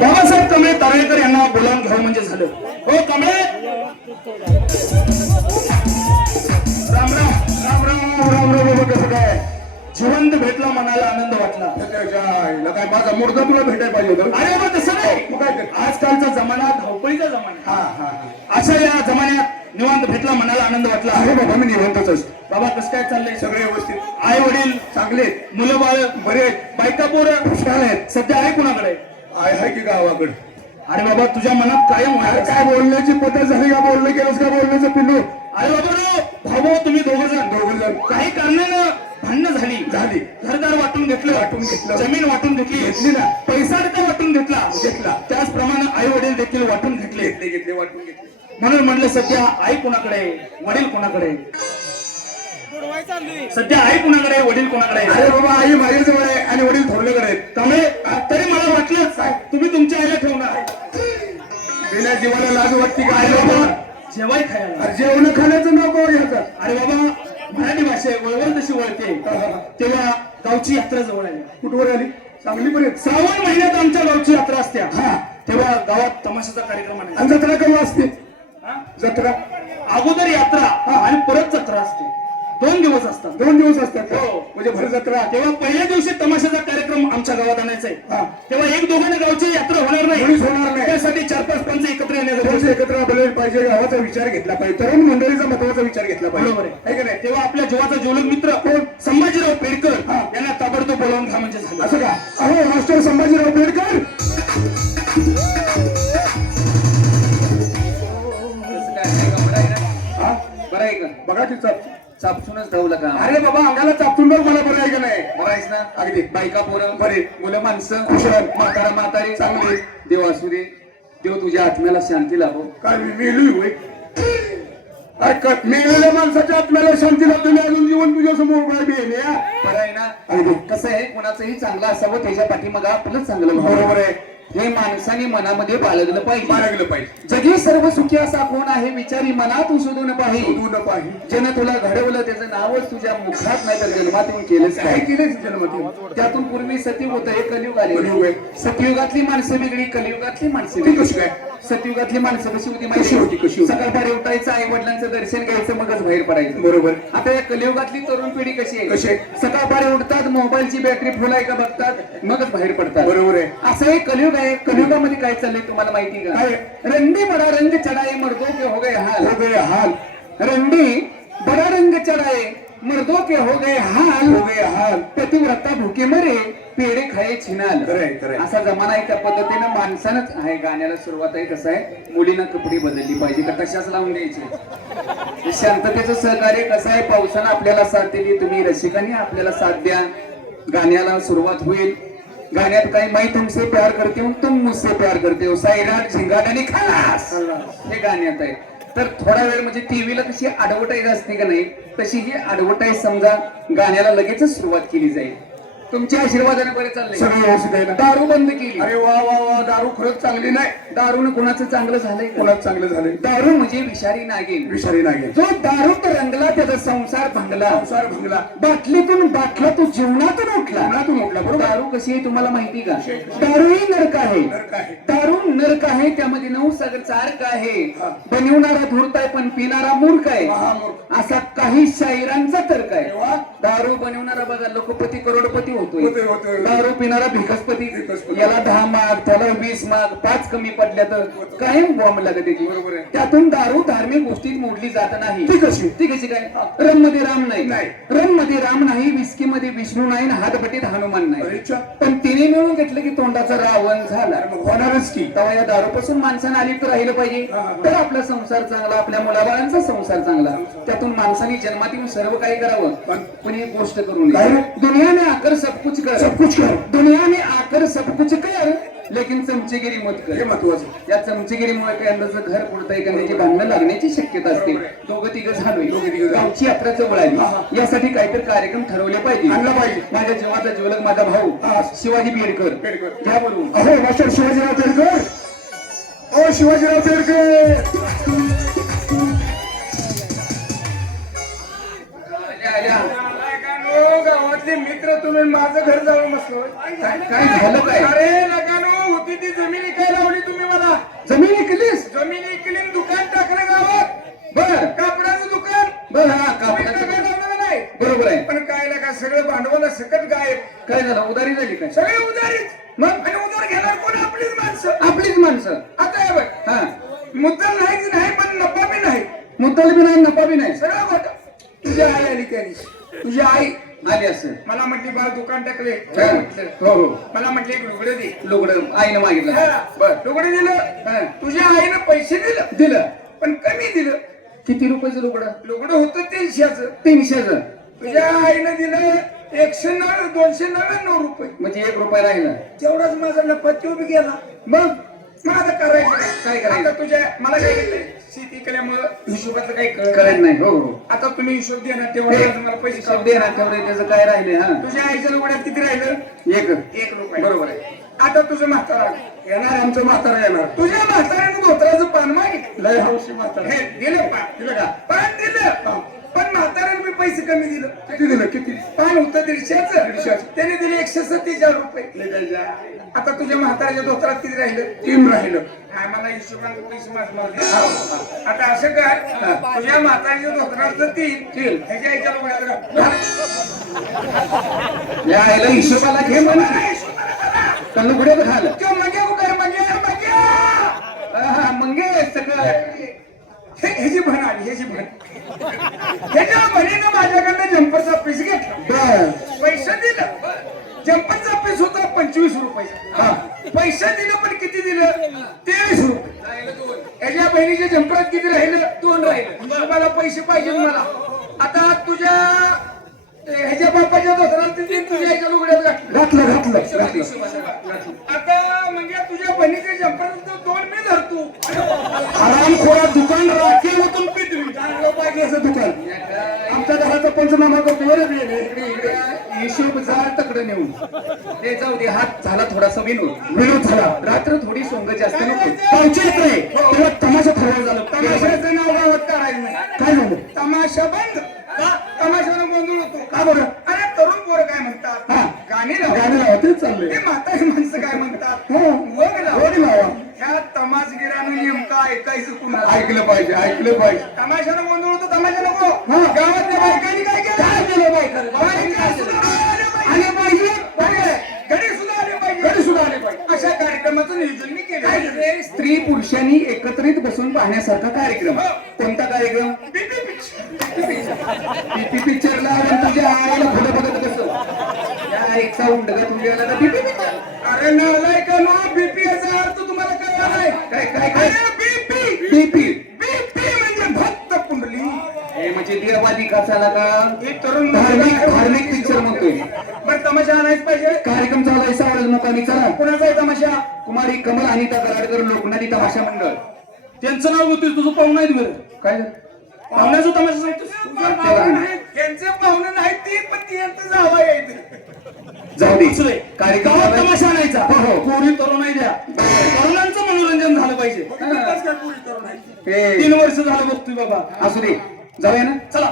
बाबासाहेब कमळे तारेकर यांना बोलावून घ्यावं म्हणजे झालं. हो कमळे, राम राम राम राम राम राम बाबा. कसं काय जिवंत भेटला, मनाला आनंद वाटला. काय माझा मुर्दा तुला भेटायला पाहिजे होतं. अरे बाबा तसं नाही, मग काय आजकालचा जमाना धावपळीचा जमाना. हा हा अशा या जमान्यात निवांत भेटला, मनाला आनंद वाटला. अरे बाबा मी निवंतच असतो. बाबा कसं काय चाललंय? सगळे व्यवस्थित, आई वडील चांगले, मुलं बाळ बरे आहेत, बायका पोरं खुशाल आहेत. सध्या आहे कुणाकडे? आहे की गावाकडे. अरे बाबा तुझ्या मनात कायम अरे होणार. काय बोलण्याची पद्धत झाली का? बोलणं केलंस का? बोलण्याचं पिल्लू. अरे बाबा भाऊ तुम्ही दोघ जण काही कारणानं भांडणं झाली, घरदार वाटून घेतलं, जमीन वाटून घेतली ना, पैसा वाटून घेतला. त्याचप्रमाणे आई वडील देखील वाटून घेतले. वाटून घेतले. म्हणून म्हणलं सध्या आई कोणाकडे, वडील कोणाकडे? सध्या आई कोणाकडे, वडील कोणाकडे? अरे बाबा आई माझ्या जवळ आहे आणि वडील थोरल्याकडे आहेत. त्यामुळे तरी मला वाटलंच तुम्ही तुमच्या आईला ठेवणार. गेल्या जीवाला लाज वाटते का? अरे बाबा जेवाय खायला, जेवण खाण्याचं नको याचं. अरे बाबा मराठी भाषा वळवळ तशी वळते. तेव्हा गावची यात्रा जवळ आली. कुठवर आली? सांगली पर्यंत. श्रावण महिन्यात आमच्या गावची यात्रा असते. हा, तेव्हा गावात तमाशाचा कार्यक्रम आहे. आणि जत्रा केव्हा असते? जत्रा अगोदर यात्रा आणि परत जत्रा असते. 2 दिवस असतात. 2 दिवस असतात. हो. म्हणजे भर जत्रा. तेव्हा पहिल्या दिवशी तमाशाचा कार्यक्रम आमच्या गावात आणायचा आहे. तेव्हा 1-2 गावची यात्रा होणार नाही. मुळीच होणार नाही. त्यासाठी 4-5 पंच एकत्र येण्याचा एकत्र बोलले पाहिजे. गावाचा विचार घेतला पाहिजे. तरुण मंडळीचा महत्वाचा विचार घेतला पाहिजे. बरोबर आहे का नाही? तेव्हा आपल्या जीवाचा जिवलग मित्र कोण? संभाजीराव पेडकर यांना ताबडतोब बोलावून घ्या म्हणजे झालं. असं का? अहो मास्टर संभाजीराव पेडकर. बरं आहे का? बघा की चापसूनच धावलं का? अरे बाबा अंगाला चापतून बघ, मला बरं आहे का नाही? बरायच ना? अगदी. बायका पोरं बरे, मुलं माणसं कुशल, म्हातारा म्हातारी चांगले. देव असू दे. देव तुझ्या आत्म्याला शांती लाभो. काय मेलू होय? मेलेल्या माणसाच्या आत्म्याला शांती लाभते. अजून जीवन तुझ्या समोर बरं आहे ना? अगदी. कसं आहे, कोणाचंही चांगलं असावं, त्याच्या पाठीमागं आपलं चांगलं व्हावं. बरोबर आहे. हे माणसाने मनामध्ये बाळगलं पाहिजे. बाळगलं पाहिजे. जगी सर्व सुखी असा कोण आहे विचारी मनात शोधून पाहिजे. तू न पाही. ज्यानं तुला घडवलं त्याचं नावच तुझ्या मुखात नाही तर जन्मात येऊन केलंच काय काय. केलंच जन्मत? त्यातून पूर्वी सतयुग होतं, हे कलियुग कलियुग आले. आहे. सतयुगातली माणसं वेगळी, कलियुगातली माणसं ती वेगळी. कशी काय? सतयुगातली माणसं कशी होती कशी होती? कशी होती? सकाळपारी उठायचं, आई वडिलांचं दर्शन घ्यायचं, मगच बाहेर पडायचं. बरोबर. आता या कलियुगातली तरुण पिढी कशी आहे? कशी आहे? सकाळपारी उठतात, मोबाईलची बॅटरी फुल आहे का बघतात, मगच बाहेर पडतात. बरोबर आहे. असं एक कलियुग आहे. कलियुगामध्ये काय चाललंय तुम्हाला माहिती का? काय? रंडी बडा रंग चढाई मर्दो के हो गए हाल. हो गए हाल. रंडी बडा रंग चढ़ाए मर्दों के हो गए हाल. हो गए हाल. पतिव्रता भूके मरे पेढे खाये छिनाल. खरंय, खरंय. असा जमाना आहे. त्या पद्धतीनं माणसानंच आहे. गाण्याला सुरुवात आहे. कसं आहे, मुलीनं कपडे बदलली पाहिजे का तशाच लावून द्यायचे. शांततेचं सहकार्य कसं आहे, पावसानं आपल्याला साथ दिली, तुम्ही रसिकांनी आपल्याला साथ द्या. गाण्याला सुरुवात होईल. गाण्यात काही मैं तुमसे प्यार करते हो, तुम मुझसे प्यार करते हो, साईराज झिंगाट आणि खलास हे गाण्यात आहे. तर थोडा वेळ म्हणजे टीव्हीला कशी ऍडव्हर्टाईज असते का नाही, तशी ही ऍडव्हर्टाईज समजा गाण्याला लगेचच सुरुवात केली जाईल. तुमच्या आशीर्वादाने बरे चाललंय. सगळं व्यवस्थित आहे ना? दारू बंद केली. अरे वा वा वा. दारू खरंच चांगली नाही. दारूनं कोणाचं चांगलं झालंय का? कोणाच चांगलं झालंय? दारू म्हणजे विषारी नागिन. विषारी नाही. जो दारूत रंगला त्याचा संसार भंगला. संसार भंगला. बाटलीतून बाटला तो जीवनातून उठला. जीवनातून उठला. बरोबर. दारू कशी आहे तुम्हाला माहिती का? दारूही नरक आहे. नरक आहे. दारू नरक आहे. त्यामध्ये 9 सागरचा अर्क आहे. बनवणारा धूर्त आहे पण पिणारा मूर्ख आहे. महामूर्ख. असा काही शाहिरांचा तर्क आहे. वा. दारू बनवणारा बघा लोकपती करोडपती होतोय. होते. दारू पिणारा भिकसपती. भिकसपती. याला 10 माग, त्याला 20 माग, 5 कमी पडल्या तर कायम बॉम्ब लागत त्याची. बरोबर आहे. त्यातून दारू धार्मिक गोष्टीत मोडली जात नाही. ती कशी? ती कशी काय? रम मध्ये राम नाही. नाही. रम मध्ये राम नाही, विस्की मध्ये विष्णू नाही, हातभटीत हनुमान नाही. अच्छा. पण तिने मिळून घेतलं की तोंडाचा रावण झाला. मग होणारच की. तेव्हा या दारूपासून माणसानं अलिप्त राहिलं पाहिजे. तर आपला संसार चांगला, आपल्या मुलाबाळांचा संसार चांगला. त्यातून माणसाने जन्मात येऊन सर्व काही करावं, पण एक गोष्ट करून दुनिया में आकर सब कुछ कर. सब कुछ कर. दुनिया में आकर सब कुछ कर, लेकिन चमचेगिरी मत कर. हे महत्वाचं. या चमचेगिरीमुळे त्यांचं घर पुरता एखाद्याची भांडणं लागण्याची शक्यता असते. दोघं तिघं झालोय. गावची यात्रा जवळ आली. यासाठी काहीतरी कार्यक्रम ठरवले पाहिजे, आणला पाहिजे. माझ्या जीवाचा जीवलग माझा भाऊ शिवाजी पेडकर पेडकर. घ्या बोलून. अहो मास्टर शिवाजीराव पेडकर. ओ शिवाजीराव पेडकर. गावातले मित्र तुम्ही माझं घर जाऊन बसलो. काय झालं काय? अरे लगानो होती ती जमीन सगळे उधारीच मग आणि उधार घेणार कोण आपलीच माणसं आपलीच माणसं. आता हे बघ हा मुद्दल नाही पण नफा बी नाही मुद्दल बी नाही नफा बी नाही. सगळं खोटं. तुझी आई आली त्या दिवशी तुझी आई आली असं. मला म्हटली बाळ दुकान टाकले हा. म्हटलं हो हो मला म्हटली एक लुगडं दे लुगडं आईनं मागितलं. बर लुगडं दिलं तुझ्या आईनं पैसे दिलं पण कमी दिलं. किती रुपयाचं लुगडं? लुगडं होतं 300चं 300चं. तुझ्या आईनं दिलं 299 रुपये म्हणजे 1 रुपया राहिला. तेवढाच माझा नफा तो बी गेला. मग आता करायचं काय करायचं? आता तुझ्या मला काय केलंय शेती केल्यामुळं हिशोबाचं काही कळत नाही. हो हो आता तुम्ही हिशोब देणार तेव्हा मला पैसे शब्द आहे ना तेवढे त्याचं काय राहिले. हा तुझ्या आईच्या लुगड्यात किती राहिलं? 1 रुपये. बरोबर आहे. आता तुझं म्हातारा येणार आमचं म्हातारा येणार. तुझ्या म्हाताऱ्यानं धोत्राचं पान मागितलं. लय हौशी म्हातारा. हे दिलं दिलं का पान दिलं पण म्हाताऱ्यानं मी पैसे कमी दिलं. किती दिलं? किती? पान होतं 150चं त्याने दिले 147 रुपये. आता तुझ्या म्हाताऱ्याच्या धोत्रात किती राहिलं? 3 राहिलं. आम्हाला हिशोबाने पैसे मागणार. आता असं काय तुझ्या म्हाताऱ्याच्या धोत्रात 3 ह्याच्या आईच्या लुगड्यात या आईला हिशोबाला घे म्हणा. का लुगड्यात घाल. मंगे सगळं ह्याची म्हण आली ह्याची म्हण ह्याच्या म्हणीनं माझ्याकडनं जम्परचा पीस घेतला. पैसे दिलं जम्परचा पीस होता 25 रुपये. पैसे दिलं पण किती दिलं? 23 रुपये. ह्याच्या बहिणीच्या जम्परात किती राहिलं? 2 राहिलं. मला पैसे पाहिजे मला. आता तुझ्या ह्याच्या बापाच्या धोत्रात तुझ्या ह्याच्या लुगड्यात घातलं. आता म्हणजे तुझ्या बहिणीच्या जम्परात 2 मी धरतो. आरामखोरा दुकान राखेल होतं पिटवी. पाहिजे असं दुकान आमच्या घराचा पंचनामा करतो. इकडे हिशोब जा तकडे नेऊन ते जाऊ दे. हात झाला थोडासा विनोद झाला. रात्र थोडी सोंग जास्त नको. पावचे येत नाही तेव्हा तमाशा ठरवलं झालं. तमाशाचं नाव गावात काढायचं नाही. काय झालं? तमाशा बंद. तमाशाला गोंधळ होतो. का बरं? अरे तरुण पोरं काय म्हणतात? हा. गाणी गाणं लावा. लावा तेच चाललंय. ते म्हातारी माणसं काय म्हणतात? हो. वग लावा. वग लावा. ह्या तमाशगिरानं नेमकं ऐकायचं कुणाला? ऐकलं पाहिजे. तमाशानं गोंधळ होतो. तमाशा नको. हा. गावातल्या बायकांनी काय केलं? काय केलं बायकांनी? बायका सुद्धा आल्या पाहिजे. आले पाहिजे. घरी सुद्धा आले पाहिजे. घरी सुद्धा आले पाहिजे. अशा कार्यक्रमाचं नियोजन मी केलं. काय स्त्री पुरुषांनी एकत्रित बसून पाहण्यासारखा कार्यक्रम. कोणता कार्यक्रम? पीपी पिक्चरला आपण तुझ्या आईला फोटो बघत कसं या एकचा उंडगा तुझ्या पीपी पिक्चर. अरे नालाय का नो बीपी याचा अर्थ तुम्हाला कळला नाही? काय बीपी पीपी बीपी म्हणजे भक्त कुंडली. हे म्हणजे देवादी कसाला का हे तरुण धार्मिक पिक्चर म्हणतोय. बरं तमाशा आणायच पाहिजे. कार्यक्रम चाललाय सावळज मुकामी. चला कुणाचा आहे तमाशा? कुमारी कमल अनिता कराडकर लोकनारी तमाशा मंडळ. त्यांचं नाव होतं तुझं पाहुणं आहेत बरं. काय पाहुण्याचं तमाशा सांगतोस. त्यांचे पाहुणे नाही ती पण ती यांचं जावा यायचं. जाऊ दे. दुसरे कार्यक्रम गावात तमाशा आणायचा. हो. पोरी तरुणाई द्या. तरुणांचं मनोरंजन झालं पाहिजे. हे 3 वर्ष झालं बघतोय बाबा. असू दे. जाऊया ना. चला.